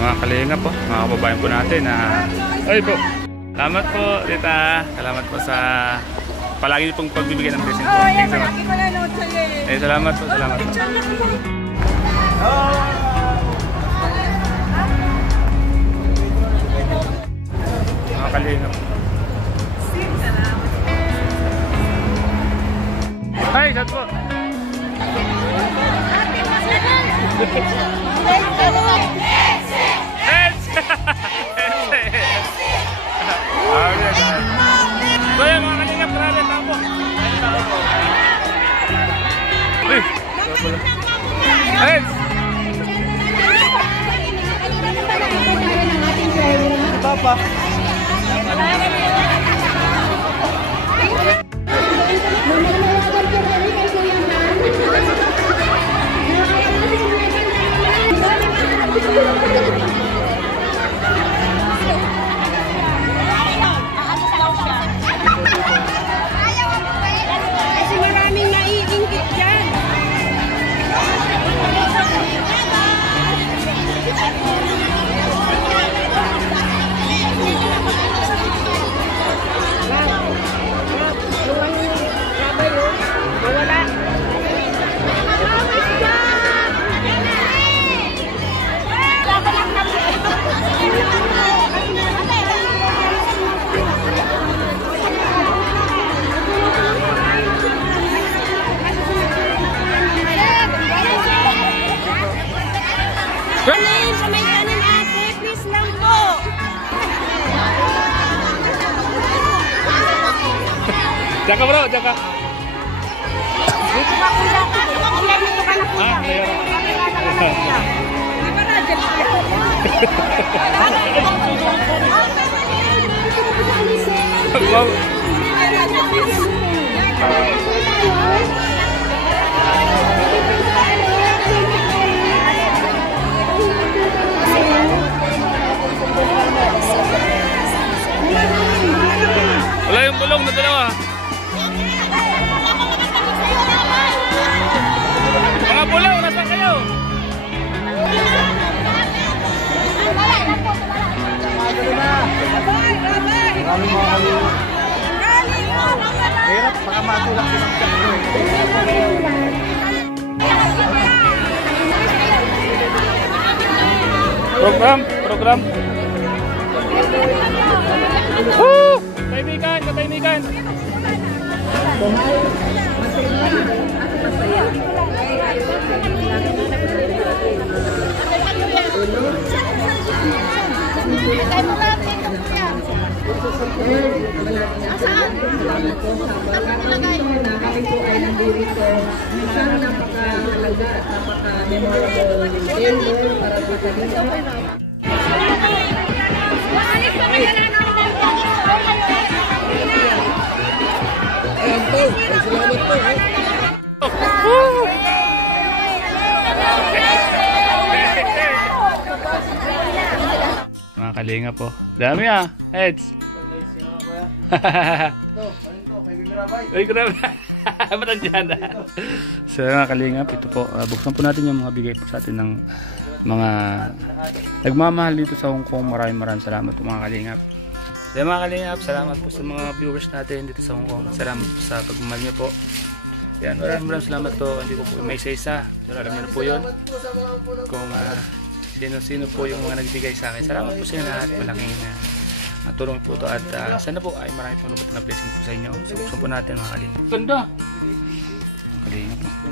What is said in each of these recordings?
Mga kalinga po, mga kababayan po natin na ay po. Salamat po, Tita. Salamat po sa palagi niyo pong pagbibigay ng blessing po. Oh, yan, malaki pala note sa'yo eh. Salamat po, salamat po. Mga kalinga po. Ay, saan po? So yan mga kalingap, grabe, tao. Ay! Papa! Kasi maraming naiingit dyan. Sa may kanan ate, please lang po. Jaka bro, jaka. Dito pa po siya. Ilan dito ka na po siya. Di ba na dyan siya? Wow. Wala yung bulong na dalawa. Mga bulong, nasa kayo? Hirap, baka matulak din ang Program. Woo! Katahimikan, katahimikan. Asaan? Kami po ay nandito isang napakahalaga at napaka-memorable table para po sa dito. Ayan po, salamat po. Mga kalinga po. Dami Heads. Ito, kay Grabay. Ay, grabe. Ba't andyan So mga kalingap, ito po. Buksan po natin yung mga bigay po sa atin ng mga nagmamahal dito sa Hong Kong. Maraming salamat po mga kalingap. So mga kalingap, salamat po sa mga viewers natin dito sa Hong Kong. Salamat po sa pagmamahal niyo po. Yan, maraming salamat po. Hindi ko po may isa-isa. So alam niyo na po yun. Kung sino-sino po yung mga nagbigay sa akin. Salamat po sa inyo lahat. Malaking tulong po ito at sana po ay marami pong lubat na blessing po sa inyo. So buksan po natin mga kalingap. Ganda! Mga kalingap po.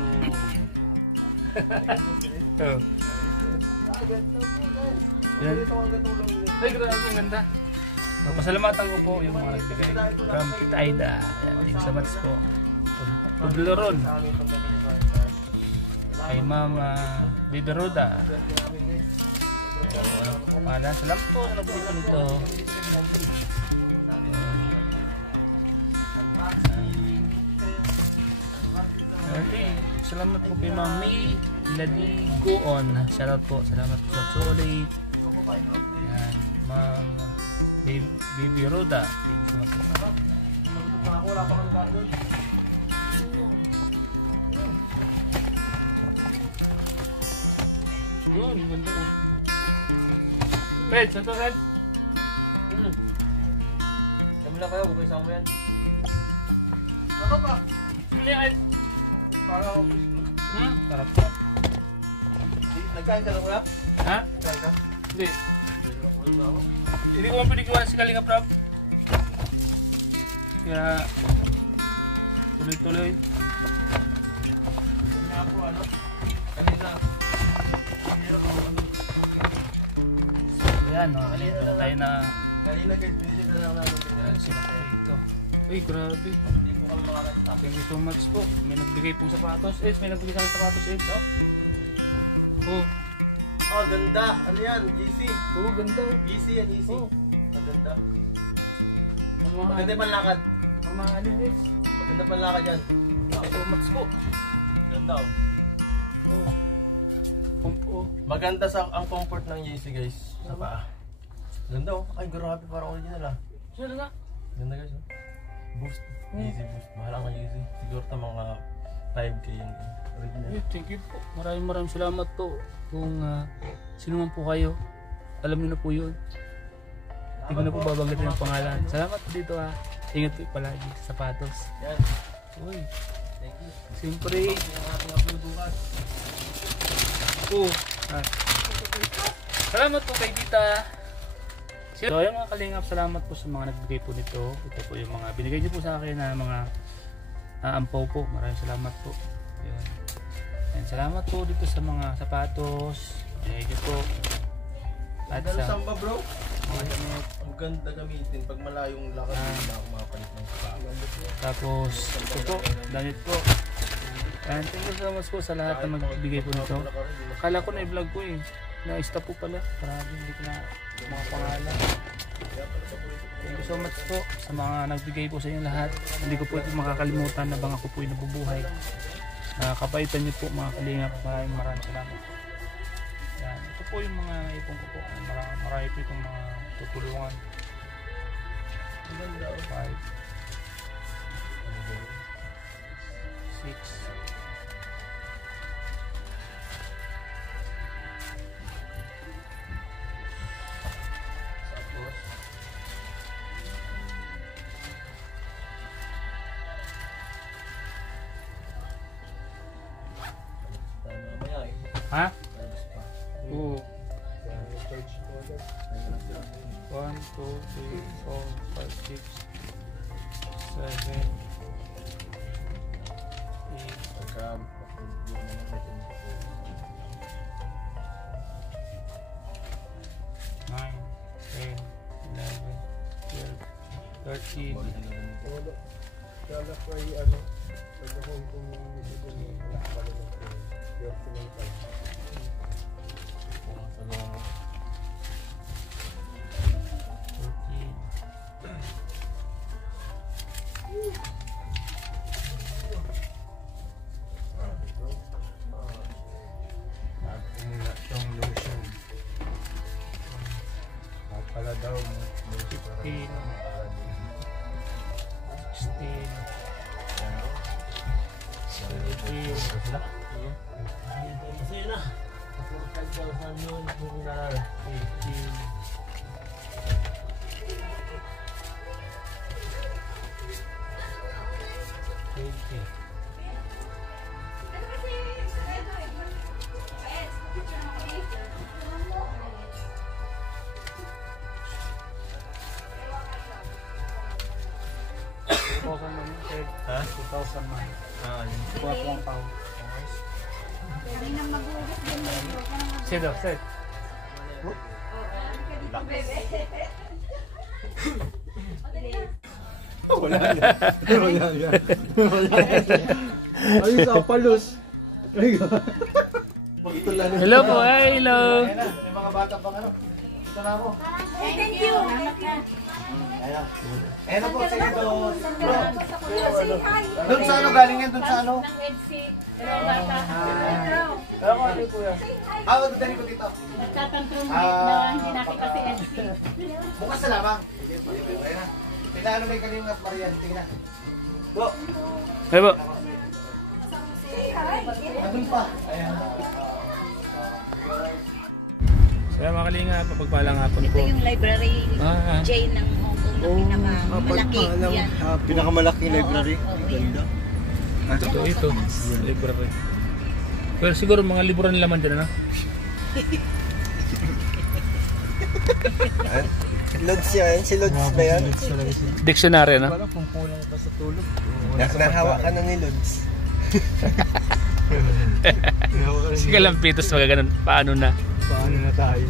Yan. Ay, grabe, ang ganda. So, pasalamatan ko po yung mga nagbigay from Tita Aida. Thank you so much po. Tubleron. Kay Mama Bibi Roda. Pangalan. Salamat po sa nagbigay nito. Okay. Salamat po kay Mami Ladigoon. Salamat po. Salamat po sa chocolate. Yan. Ma'am Bibi Roda. Salamat po. Yun, ganda po. Red, ito Red. Kami lang kayo, huwag ko isama yan. Ano ka? Hindi ay. Para ako. Sarap po. Nagkain ka lang kuya? Ha? Nagkain ka? Hindi. Hindi ko man pinikuha si Kalinga Prab. Kaya tuloy-tuloy. Kami nga po ano? Kanina. Ayan, mga Kalinga. Wala tayo na Kanina guys, binigyan na lang namin. Ayan, si Makrito. Uy, grabe. Hindi po kami makakanta. Thank you so much po. May nagbigay pong sapatos. May nagbigay sa akin sapatos, Oh. Oh, ganda. Ano yan? GC. Oh, ganda. GC yan, GC. Oh. Ang ganda. Mga Maganda yung panlakad. mga alinis. Maganda panlakad yan. Thank you so much po. Ganda oh. Oh. Pumpo. Maganda ang comfort ng GC guys. Sa paa. Ganda oh. Ay, grabe. Parang original ah. Sino na? Ganda guys oh. Boost. GC boost. Mahal ang GC. Siguro ito mga 5K yan. Original. Thank you po. Maraming salamat po. Kung sino man po kayo, alam niyo na po yun. Hindi ko na po babanggitin ang pangalan. Salamat po dito ha. Ingat po palagi sa sapatos. Yan. Uy, Thank you. siyempre. Ang ating upload bukas. Salamat po kay Tita. So ayun mga Kalingap, salamat po sa mga nagbigay po nito. Ito po yung mga binigay niyo po sa akin na mga ampaw po. Maraming salamat po. Ayun. And salamat po dito sa mga sapatos. Binigay niyo po. At Ganda sa samba bro. mga damit. Ang ganda gamitin. Pag malayong lakad, hindi na ako makapalit ng sapa. Tapos ito po, damit po. And thank you so much po sa lahat na magbigay po nito. Akala ko na i-vlog ko eh. Na-stop po pala. Grabe, hindi ko na mga pangalan. Thank you so much po sa mga nagbigay po sa inyo lahat. Hindi ko po ito makakalimutan habang ako po ay nabubuhay. Kapaitan niyo po mga Kalingap. Maraming salamat. Yan. Ito po yung mga ipon ko po. Marami po itong mga tutulungan. 5 6 Ha? Oo. 1, 2, 3, 4, 5, 6, 7, Ha? 2,000 man. Yun. Kuha po ang pao. Pwede nang mag-ugas din. Sedo, set. Wala yan. Ay, sa palos. Hello po, hello. May mga bata pang ano. Ito na ako. Thank you. Ayan. Ayan na po, sige to. Say hi. Doon sa ano galing yan? Doon sa ano? Ng EDC. Bata. Kaya ko ano po yan? Wag dali ko dito. Nagtatantrum na hindi nakita si EDC. Bukas na lamang. Sige po, ayan na. Pinano may kanina at Marian. Tingnan. Go. Hey po. Andun pa. Ayan. So Kaya mga kalingap, pagpalang hapon Ito po. yung library Ah. J ng Hong Kong na pinakamalaki. Yan. Pinakamalaking Oo, library. oo, Ganda. Ito, library. Pero siguro mga libro nila man dyan, ano? Lods yan. Si Lods ba yan? Dictionary, no? Parang kung kulang pa sa tulog. Nahawa ka na ni Lods. Sige lang, Pitos, magaganon. Paano na? Paano na tayo?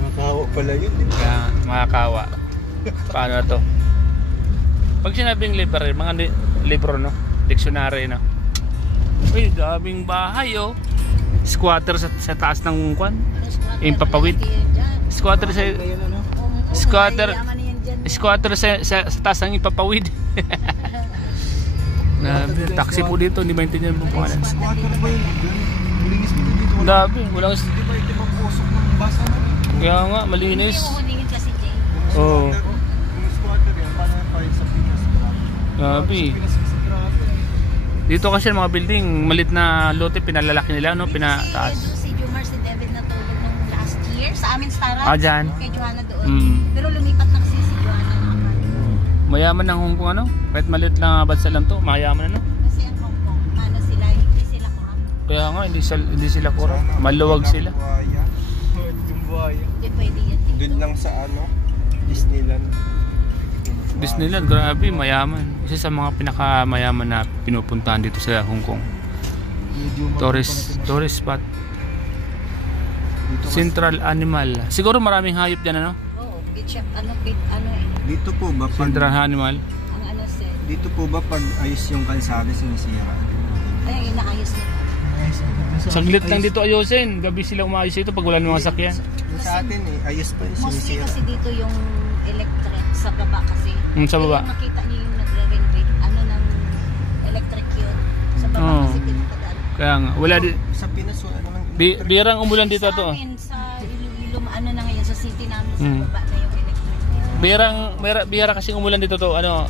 Nakakawa pala yun. Di ba? Kaya, makakawa. Paano na to? Pag sinabing library, mga libro, no? Dictionary, no? Uy, daming bahay, oh. Squatter sa taas ng kwan. Yung papawid. Squatter sa... Squatter. Squatter sa taas ng ipapawid. Na taxi po dito, hindi maintindihan mo pangalan. Squatter ba yun? Malinis mo dito. Ang dami, walang... Di ba ito magpusok ng basa na? Kaya nga, malinis. Huningin kasi Jay. Oo. Yung squatter yan, paano yung kahit sa Pinas? Grabe. Pinas kasi grabe. Dito kasi mga building, malit na lote, pinalalaki nila, no? Pinataas. Si Jumar, si David natulog nung last year sa amin Starang. Ah, dyan? Kay Joanna doon. Mm. Pero lumipat na kasi si Joanna. Mayaman ng Hong Kong, ano? Kahit malit lang bansa lang to, mayaman, ano? Kasi ang Hong Kong, paano sila, hindi sila kurang. Kaya nga, hindi sila puro. Maluwag sila. Buhaya. Yung buhaya. Hindi pwede yan dito. Doon lang sa ano, Disneyland. Disneyland, grabe, mayaman. Isa sa mga pinakamayaman na pinupuntahan dito sa Hong Kong. Tourist spot. Central Animal. Siguro maraming hayop dyan, ano? Oo, ano eh. Dito po ba pag Central Animal. Ang ano sa, dito po ba pag ayos yung kalsada sinisira? ay inaayos nila. Saglit lang dito ayusin. Gabi sila umayos dito pag wala ng mga sakyan. Yung sa atin ayos pa yung Mostly sinisira. kasi dito yung electric sa baba kasi. Sa baba. Yung nakita niyo yung nagre-renovate, ano ng electric yun. Sa baba Oo. kasi pinagpadaan. Kaya nga, wala di... Sa Pinas wala naman. Birang umulan dito Sa to. amin, sa Iloilo, ano na ngayon, sa city namin, sa Mm. baba na yung electric. Bira kasing umulan dito to. Ano?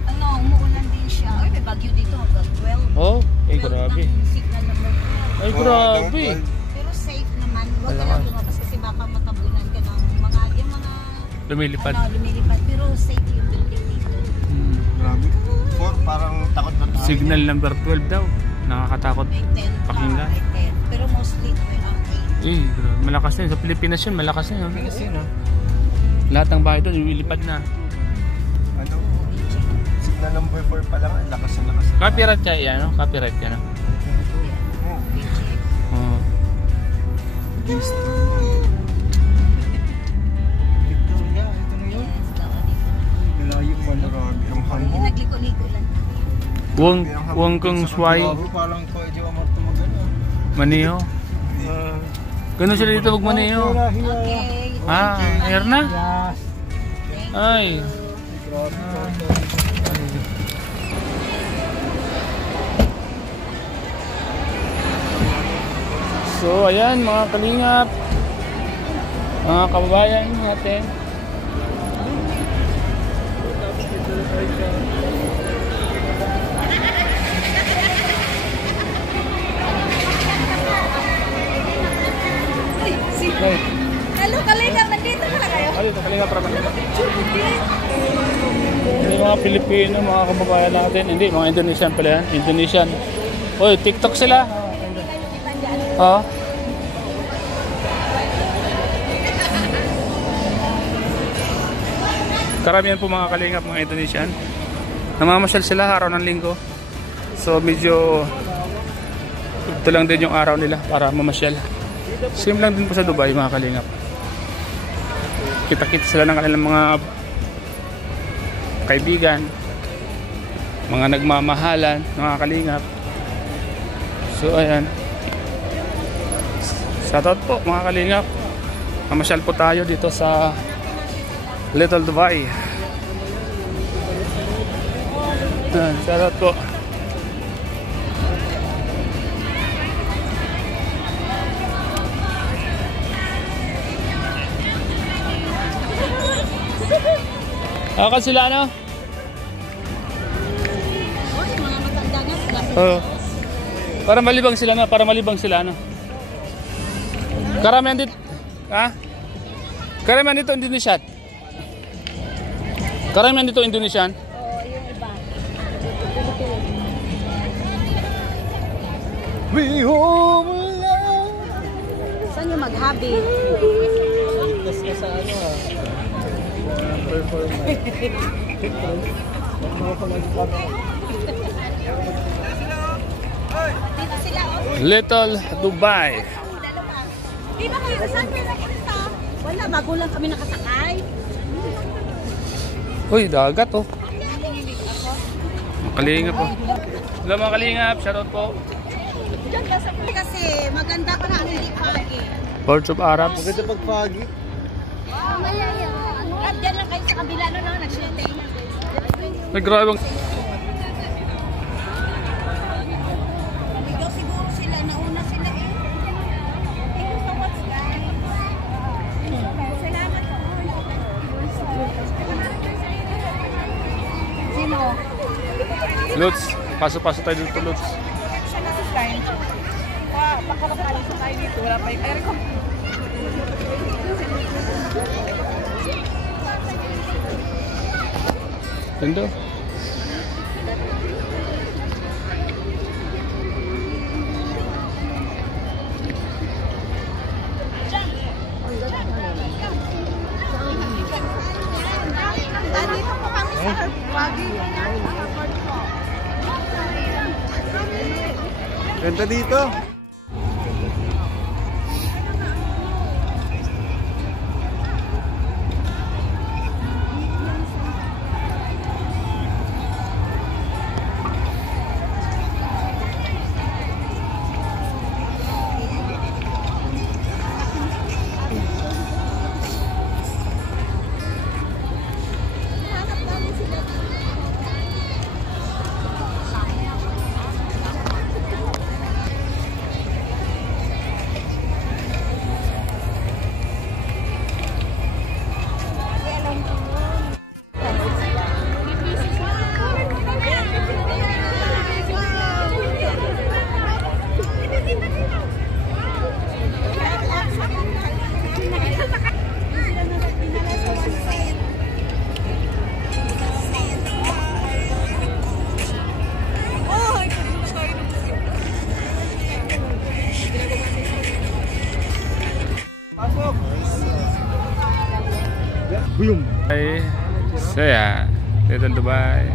Ano, umuulan din siya. Ay, may bagyo dito hanggang 12. Oh, 12 grabe. ng signal number 12. Ay, grabe. Pero safe naman. Huwag ka lang lumabas kasi baka matabunan ka ng yung mga Lumilipad. lumilipad. Pero safe yung building dito. Grabe. Parang takot na tayo. Signal number 12 daw. Nakakatakot. May 10 Pakinggan. may 10. Pero mostly may 8. Grabe. Malakas na yun. Sa Pilipinas yun, malakas na yun. Pinas yun, no? Lahat ng bahay doon, lumilipad na. Ano? Signal number 4 pa lang. Lakas na lakas. Copyright siya yan, no? Copyright yan, no? Oo. Ito na yun. Malayo pa na. Grabe. Ang hangin. Nagliko-liko lang. Wong Kong Swai Parang ko, di ba magano? Maniho. Ganun sila dito wag Maniho. Okay. Ah, air na? Thank Ay. So, ayan mga kalingap. Mga kababayan natin. Right. Hello, Kalinga. Nandito na lang kayo. Ano ito? Kalingap raman. Hindi mga Pilipino, mga kababayan natin. Hindi, mga Indonesian pala yan. Indonesian. Oy, TikTok sila. Oo. Karamihan po mga kalingap, mga Indonesian. Namamasyal sila araw ng linggo. So medyo ito lang din yung araw nila para mamasyal. Same lang din po sa Dubai mga kalingap. Kita-kita sila ng kanilang mga kaibigan, mga nagmamahalan, mga kalingap. So ayan. Shoutout po mga kalingap. Mamasyal po tayo dito sa Little Dubai. Shoutout po. Akan sila ano? Oy, mga matanda nga sila. Oo. Para malibang sila na, para malibang sila ano. Karamihan dito, Ha? Karamihan dito Indonesian. Karamihan dito Indonesian. Oo, yung iba. We home alone. Saan yung maghabi? Ligtas ka sa ano ha. Performance. Dito sila. Little Dubai. Di ba kayo? Saan kayo napunta? Wala, bago lang kami nakasakay. Uy, dagat oh. Kalingap po. Hello mga kalingap, shoutout po. Diyan ka sa kasi maganda pa na hindi pagi. Birds of Arabs. Maganda pag foggy. Malaya. Diyan lang kayo sa kabila no, nag-shooting. Ay, grabe. Ikaw siguro sila, nauna sila eh. Thank you so much guys. Salamat po. Sino? Lutz, paso-paso tayo dito, Lutz. Siya na si Stein. Pakapakalis na tayo dito. Wala pa yung aircon. Ganda. Dito po kami sa Pagi. Ganda dito. Boom. Ay, saya. Little Dubai.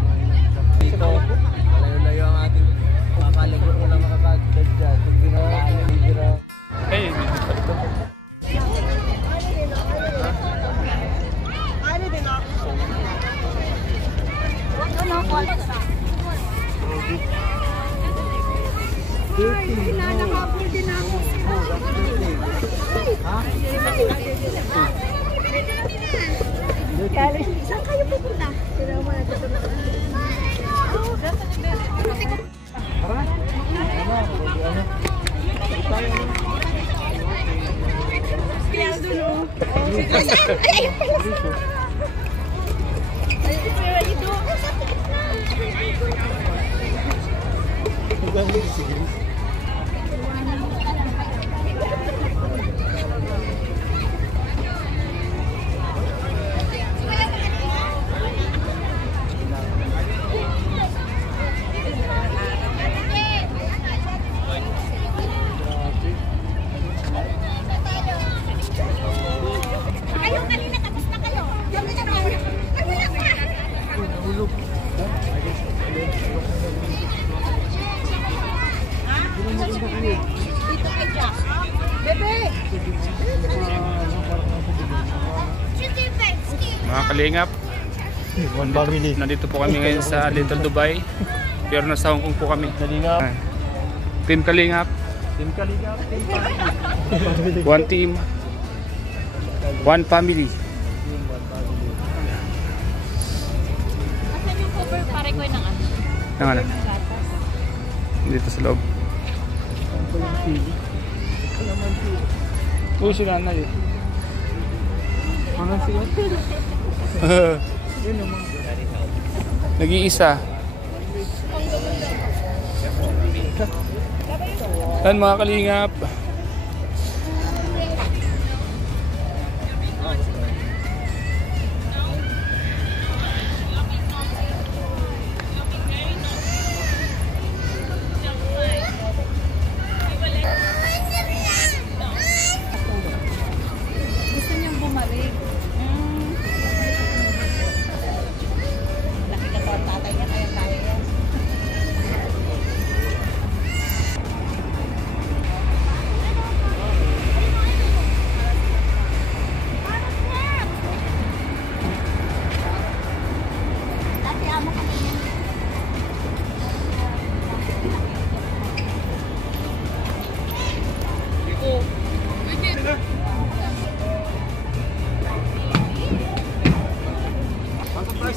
Dito, malayo-layo ang ating kakaligo ko lang makakagdag dyan. Pag pinakaligira. Ay, dito pa ito. Nakapul din ako. Saan kayo pupunta? Kayo kanina tapos na kayo. Kami na kayo. Kami na pa. Dito kay Jack. Bebe! Mga kalingap, One family. nandito po kami ngayon sa Little Dubai. Pero nasa Hong Kong po kami. Kalingap. Team Kalingap. Team Kalingap. One team. One family. Asan yung cover pare ko ng ano? Yung ano? Dito sa loob. Uy, si nanay. Parang siya. Nag-iisa. Yan mga kalingap.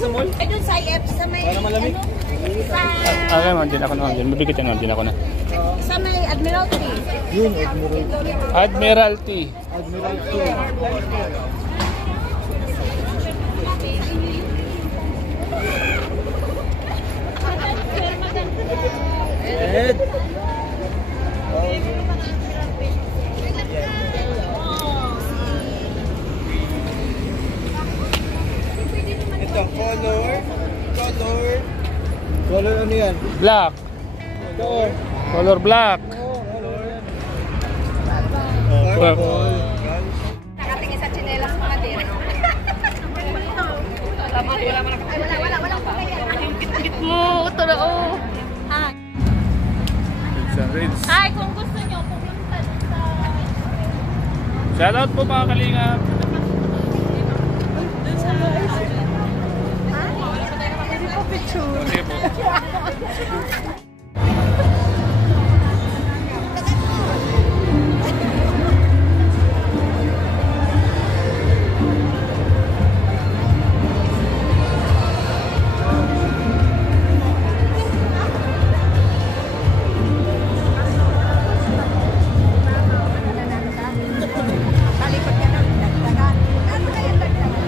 sa mall? Ay, doon sa IF, sa may, Para malamig. ano, sa, Okay, man, din ako na. Mabigat yan, man, din ako na. sa may Admiralty. Yun, Admiralty. Admiralty. Admiralty. Ed. Ito, color. Color ano yan? Black. Ito. Color black. Purple. Nakatingin sa tsinelas mga din. Wala pa kaya. Yung bit-bit mo, totoo. Ah. Ay, kung gusto nyo, pumunta sa... Shoutout po mga kalingap. Doon sa... Ha? Hindi po picture. Okay po. Talikod ka na, dagdagan. Ano kaya dagdagan?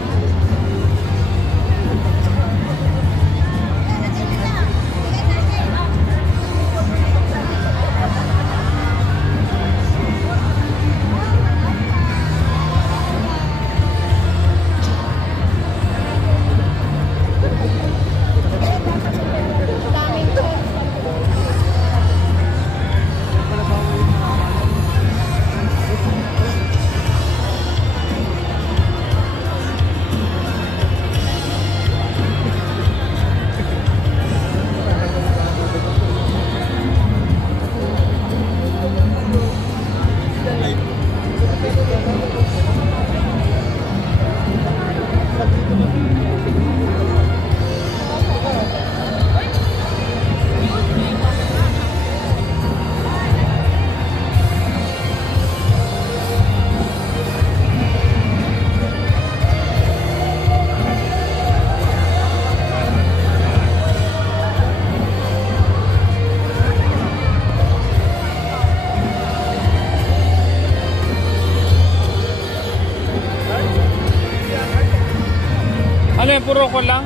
Ano yan, puro ko lang?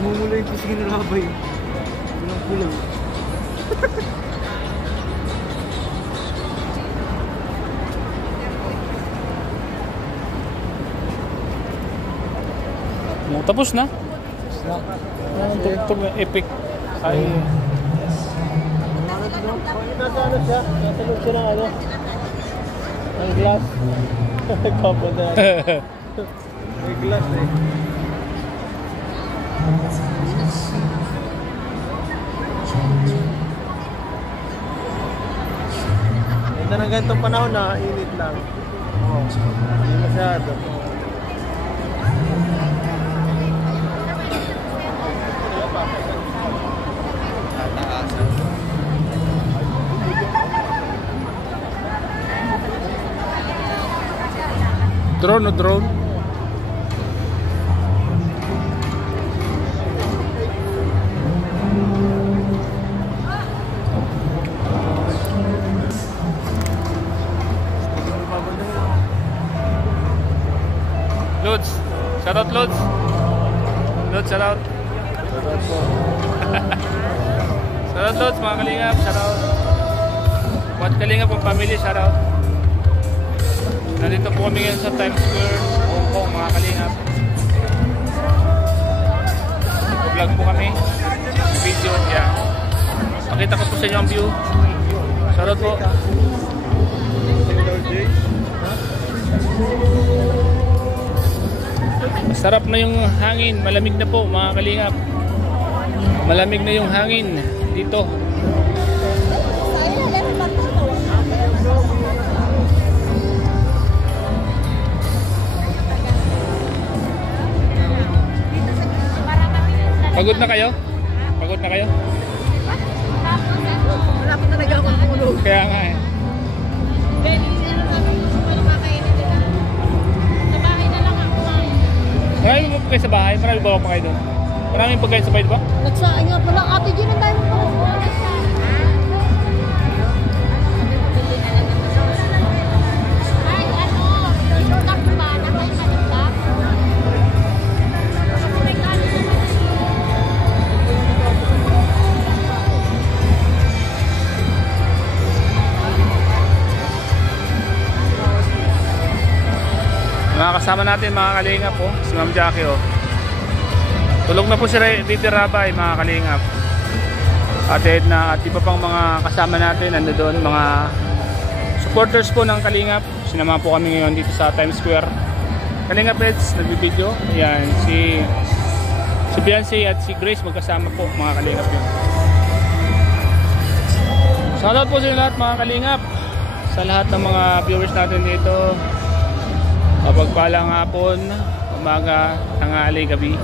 Mumula yung pisingin ng labay. Pulang-pulang. Tapos na? Tugtog na epic. Ay. Nasa ano siya? Nasa loob siya ng ano? Ang glass. Kapag na. May glass eh. Ganda ng ganitong panahon na init lang. Oo. Hindi masyado. Drone o drone? Lods, shoutout Lods. Lods, shoutout. Shoutout Lods, mga kalingap, shoutout. What kalingap ang family, shoutout. Nandito po kami ngayon sa Times Square, Hong Kong, mga kalingap. Vlog po kami. Video niya. Pakita ko po sa inyo ang view. Shoutout po. Masarap na yung hangin. Malamig na po, mga kalingap. Malamig na yung hangin dito. Pagod na kayo? Pagod na kayo? Wala pa talaga akong tulog. Kaya nga eh. Marami ba kayo sa bahay? Marami ba pa kayo doon? Maraming pagkain sa bahay, di ba? Nagsaing nga pala. Ate Jean, ang tayo mo. Mga kasama natin, mga kalingap po, si Ma'am Jackie oh. Tulog na po si Didi Rabay, mga kalingap. At Edna at iba pang mga kasama natin nando doon, mga supporters po ng Kalingap. Sinama po kami ngayon dito sa Times Square. Kalingap Reds, nagbibideo. Ayan, si Beyonce at si Grace magkasama po, mga Kalingap yun. Shoutout po sa lahat, mga Kalingap, sa lahat ng mga viewers natin dito. Mapagpalang hapon, umaga, tanghali, gabi.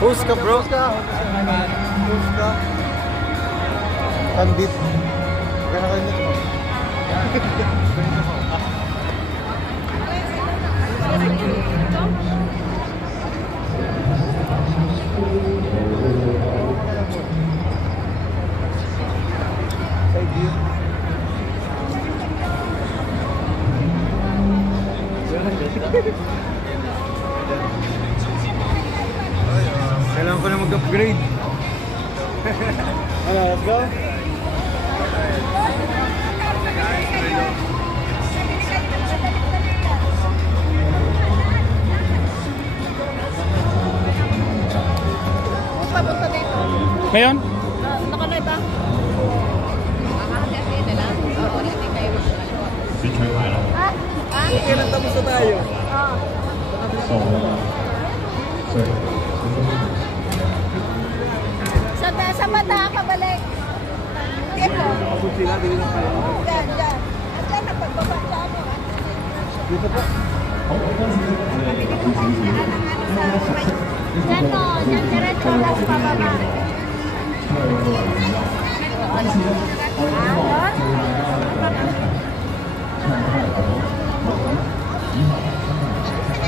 Host ka bro? Host ka? Pandit. Gana kayo nito mo? Side view. Kailangan ko na mag-upgrade. Ano, let's go? Papunta dito. Ngayon? Nakalive ba? Nakakalive na lang. Oo, hindi kayo makakalive. Kailan tapos na tayo? Sa mata ka balik. Dito. Diyan, diyan. Diyan na pagbaba sa ano. Dito po. Diyan o. Diyan diretso lang pababa.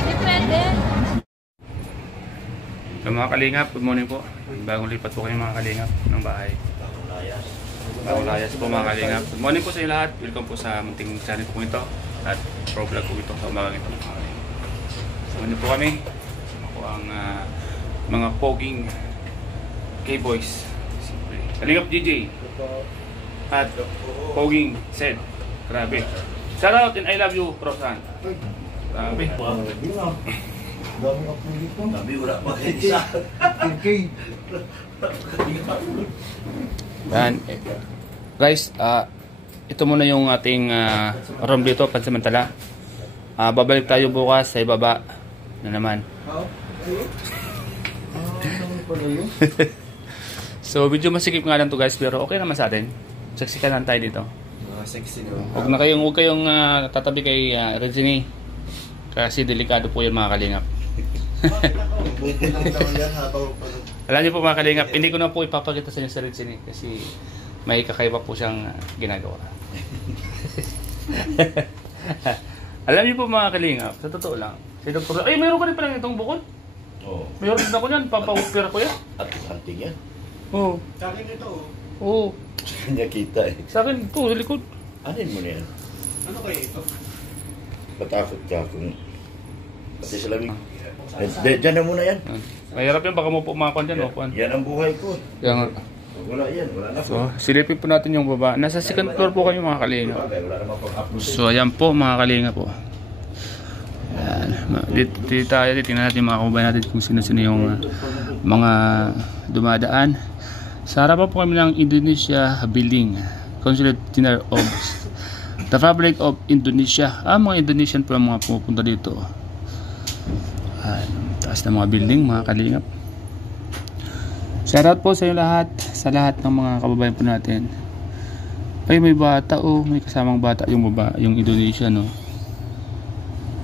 Depende. So, mga Kalingap, good morning po. Bagong lipat po kayo mga Kalingap ng bahay. Bagong layas po mga Kalingap. Good morning po sa inyo lahat. Welcome po sa munting channel po ito. At pro vlog po ito sa umagang ito mga Kalingap. Good po kami. Ako ang mga poging K-Boys. Kalingap DJ. At poging Sed. Grabe. Shout out and I love you, Rosan. Grabe. Gabi wala pa kayo isa. Yan. Guys, ito muna yung ating room dito, pansamantala. Babalik tayo bukas sa ibaba na naman. So, medyo masikip nga lang to guys, pero okay naman sa atin. Saksikan lang tayo dito. Sexy Huwag kayong tatabi kay Regine. Kasi delikado po yung mga Kalingap. Alam niyo po mga Kalingap, hindi ko na po ipapakita sa inyo sa Regine kasi may kakaiba po siyang ginagawa. Alam niyo po mga Kalingap, sa totoo lang, si Dr. Ay, mayroon ka rin pala itong bukod? Oo. Mayroon din ako yan, papaupir ko yan. At anting yan. Oo. Sa akin ito. Oo. Kanya kita eh. Sa akin ito, sa likod. Anin mo na yan? Ano kayo ito? Matakot ka kung pati sa lamig. Diyan na muna yan. Mahirap yan, baka mo po umakuan dyan. Upuan. Yan ang buhay ko. Yan. Wala yan, wala na po. So, silipin po natin yung baba. Nasa second floor po kayo mga kalinga. Wala naman pang-upload. So, ayan po mga kalinga po. Ayan. Dito tayo, tingnan natin mga kababayan natin kung sino-sino yung mga dumadaan. Sa harapan po kami ng Indonesia Building, Consulate Dinner of the Republic of Indonesia. Mga Indonesian po ang mga pumupunta dito. Taas ng mga building, mga kalingap. Shoutout po sa inyo lahat, sa lahat ng mga kababayan po natin. Ay, may bata may kasamang bata yung baba, yung Indonesia, no.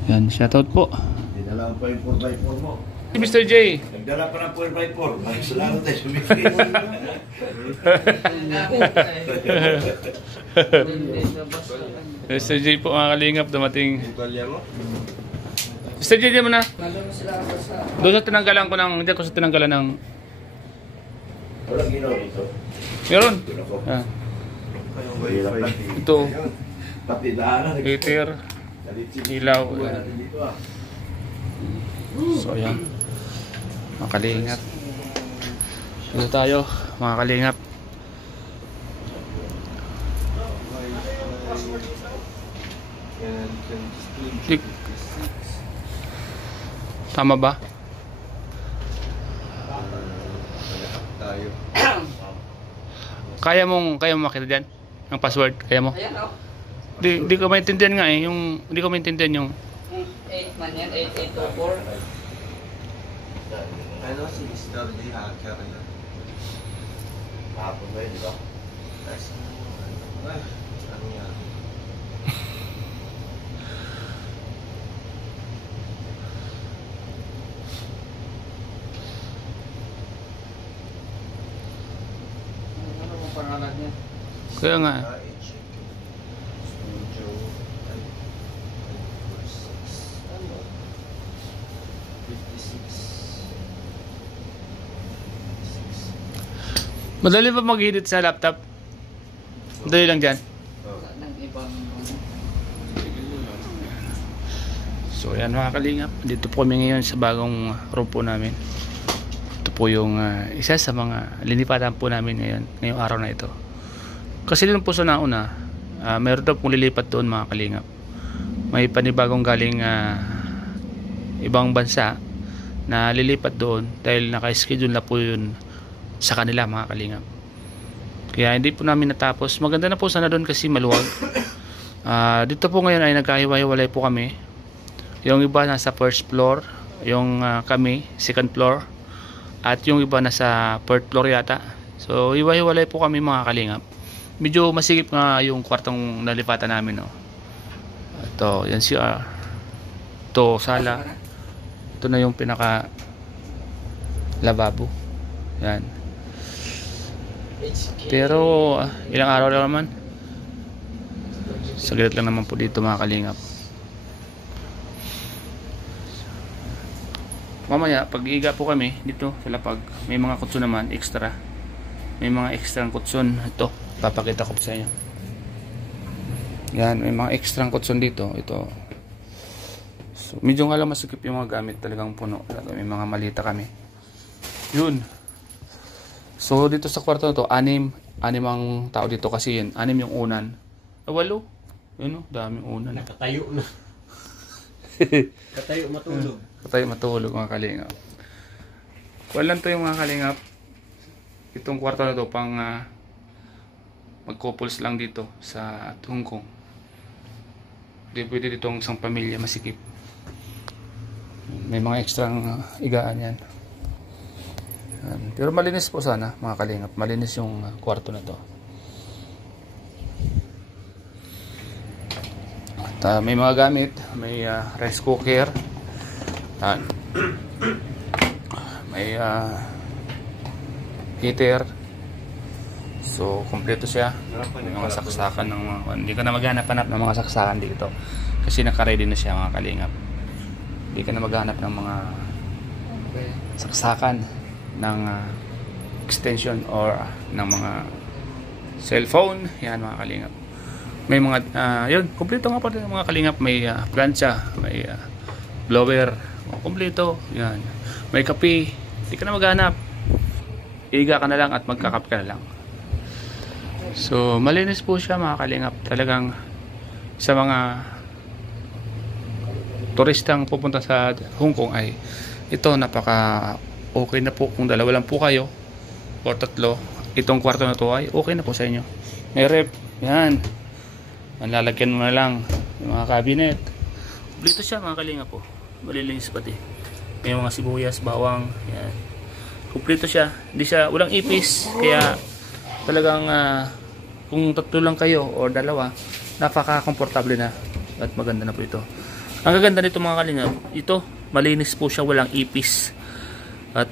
Yan, shoutout po. Dinala pa yung 4x4 mo. Mr. J. Nagdala pa ng 4x4. Salamat tayo sumikri. Mr. J po mga kalingap, dumating. Mr. J, di mo na. Doon sa tinanggalan ko ng, hindi ako sa tinanggalan ng... Walang ginaw dito. Meron. Ah. Ito. Pati daanan. Heater. Ilaw. So, ayan. Mga kalingap. Dito tayo, mga kalingap. Tama ba? Kaya mong makita diyan ang password, kaya mo? Di ko maintindihan nga yung hindi ko maintindihan yung 8 man yan, 8824. Ano si Mr. J. Hacker yan? Hapon ba yun, di ba? Ano yan? Ano ang pangalan niya? kaya nga. Madali ba mag-edit sa laptop? Madali lang dyan. Ng ibang... So yan mga kalingap, dito po kami ngayon sa bagong room po namin. Ito po yung isa sa mga linipatan po namin ngayong araw na ito. Kasi din po sa nauna, mayroon daw pong lilipat doon mga kalingap. May panibagong galing ibang bansa na lilipat doon dahil naka-schedule na po yun sa kanila mga kalingap. Kaya hindi po namin natapos. Maganda na po sana doon kasi maluwag. Dito po ngayon ay nagkahiwa-hiwalay po kami. Yung iba nasa first floor, yung kami second floor, at yung iba nasa third floor yata. So hiwa-hiwalay po kami mga kalingap. Medyo masigip nga yung kwartong nalipatan namin, no. Ito, yan CR. Ito sala. Ito na yung pinaka lavabo. Yan. Pero ilang araw lang naman. Saglit lang naman po dito mga kalingap. Mamaya pag iiga po kami dito sa lapag, may mga kutson naman extra. May mga extra kutson. Ito, papakita ko sa inyo. Yan, may mga extra kutson dito. Ito. So, medyo nga lang masikip yung mga gamit, talagang puno. May mga malita kami. Yun. So dito sa kwarto na to, anim ang tao dito kasi yun, 6 yung unan. 8. Yun, daming unan. Nakatayo na. Katayo matulog. Katayo matulog mga kalingap. Walang to yung mga kalingap. Itong kwarto na to pang mag-couples lang dito sa Hong Kong. Hindi pwede ditong isang pamilya masikip. May mga extra igaan yan. Pero malinis po sana mga kalingap. Malinis yung kwarto na to. At may mga gamit. May rice cooker. May heater. So kompleto siya. May mga saksakan ng mga, hindi ka na maghanap-hanap ng mga saksakan dito. Kasi naka-ready na siya mga kalingap. Hindi ka na maghanap ng mga saksakan ng extension or ng mga cellphone. Yan mga kalingap. May mga, yun, kumpleto nga po din mga kalingap. May plancha, may blower, kumpleto. Yan. May kape, hindi ka na maghanap. Iga ka na lang at magkakap ka na lang. So, malinis po siya mga kalingap. Talagang sa mga turistang pupunta sa Hong Kong ay ito napaka okay na po. Kung dalawa lang po kayo o tatlo, itong kwarto na to ay okay na po sa inyo. May rep, yan. Malalagyan mo na lang yung mga cabinet. Dito siya mga kalingap po. Malilinis pati. May mga sibuyas, bawang, yan. Kumpleto siya. Hindi siya, walang ipis. Kaya talagang kung tatlo lang kayo o dalawa, napaka-komportable na at maganda na po ito. Ang gaganda nito mga kalingap, ito, malinis po siya, walang ipis at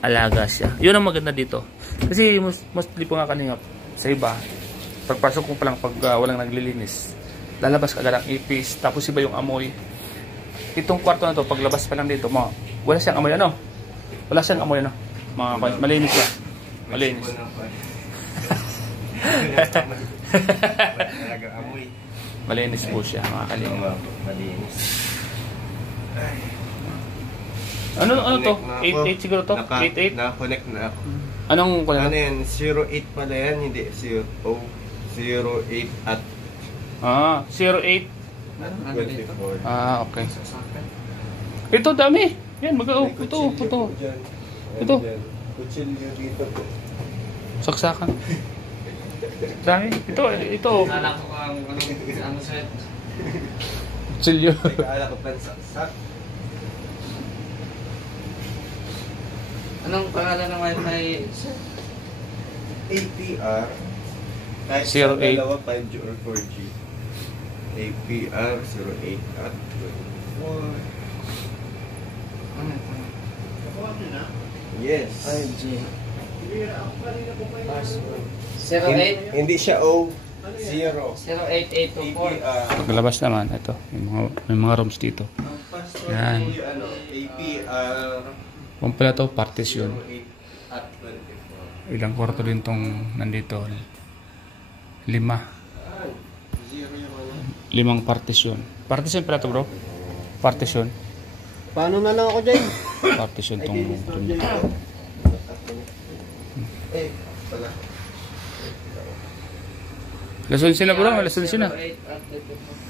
alaga siya. Yun ang maganda dito. Kasi mostly po nga kalingap, sa iba, pagpasok ko pa lang pag walang naglilinis, lalabas ka agad ang ipis, tapos iba yung amoy. Itong kwarto na to, paglabas pa lang dito, wala siyang amoy ano? Wala siyang amoy ano? Malinis siya. Malinis. Malinis po siya mga kalingap. Malinis. Ano to? 88 siguro to? 88? Na-connect na ako. Anong Ano yan? 08 pala yan, hindi 0. 08 at 08. 24. Okay. Ito dami. Yan, ito. Ito. Kutsilyo dito po. Saksakan. Dami. Ito. Nalala ko ang set. Kutsilyo. Nag-aala ko pansaksak. Anong pangalan ng wifi? APR. Kahit 08. sa dalawa, 5G or 4G. APR 08 at 24. Yes. 5G. 08? Hindi siya O. 0. 08824. APR. Paglabas naman, ito. May mga rooms dito. Yan. APR Kung pala to, partition. 08 at 24. Ilang kwarto din tong nandito? 5. 5 partition. Partition pala to bro? Partition. Paano na lang ako dyan? Partition tong dito. Pala. Lason sila bro, lason sila. 08 at 24.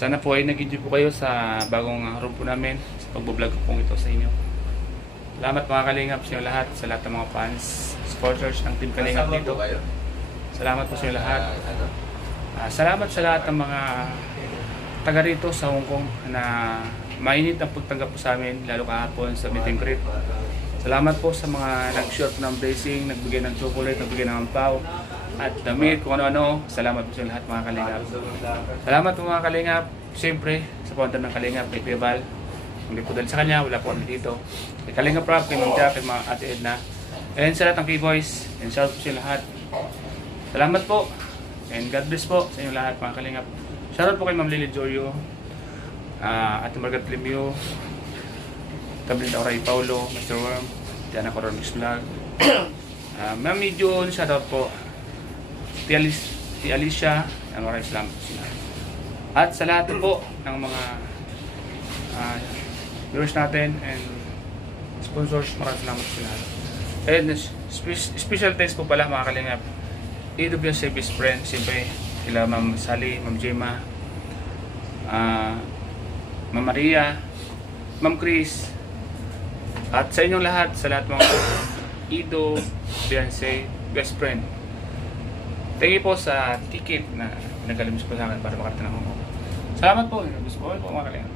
Sana po ay nag-enjoy po kayo sa bagong room po namin, sa pagbablog ko pong ito sa inyo. Salamat mga kalingap sa inyo lahat, sa lahat ng mga fans, supporters ng Team Kalingap dito. Salamat po sa inyo lahat. Salamat sa lahat ng mga taga rito sa Hong Kong na mainit ang pagtanggap po sa amin, lalo kahapon sa meet and greet. Salamat po sa mga nag-share ng blessing, nagbigay ng chocolate, nagbigay ng ampaw at damit, kung ano-ano. Salamat po sa lahat mga kalingap. Salamat po mga kalingap. Siyempre, sa founder ng Kalingap, kay Pebal. Hindi po dahil sa kanya, wala po kami dito. Kay Kalingap Rob, kay Ma'am Jack, kay mga Ate Edna. And sa lahat ng K-Boys, and shout out po sa lahat. Salamat po. And God bless po sa inyo lahat mga kalingap. Shout out po kay Ma'am Lily Jorio, Ate Margaret Limio, Tablinda Oray Paulo, Mr. Worm, Diana Coron Mix Vlog, Mami June, shout out po. Si Alicia, maraming salamat po sila. At sa lahat po ng mga viewers natin and sponsors, maraming salamat po sila. And special thanks po pala mga kalingap. AWS Service Friend, siyempre sila Ma'am Sally, Ma'am Gemma, Ma'am Maria, Ma'am Chris, at sa inyong lahat, sa lahat mga Ido, Beyonce, best friend. Thank you po sa ticket na nagalimus po sa akin para makarating ng Hong Kong. Salamat po. Gusto po mga kalingap.